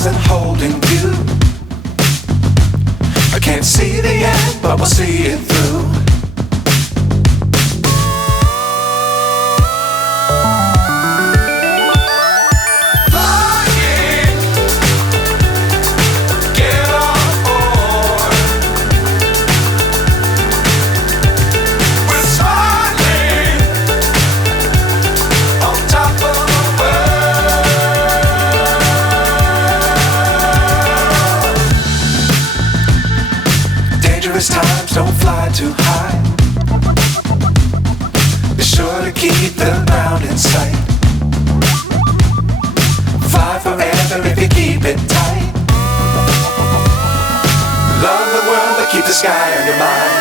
stars and holding you. I can't see the end, but we'll see it through. Times don't fly too high. Be sure to keep the ground in sight. Fly forever if you keep it tight. Love the world but keep the sky on your mind.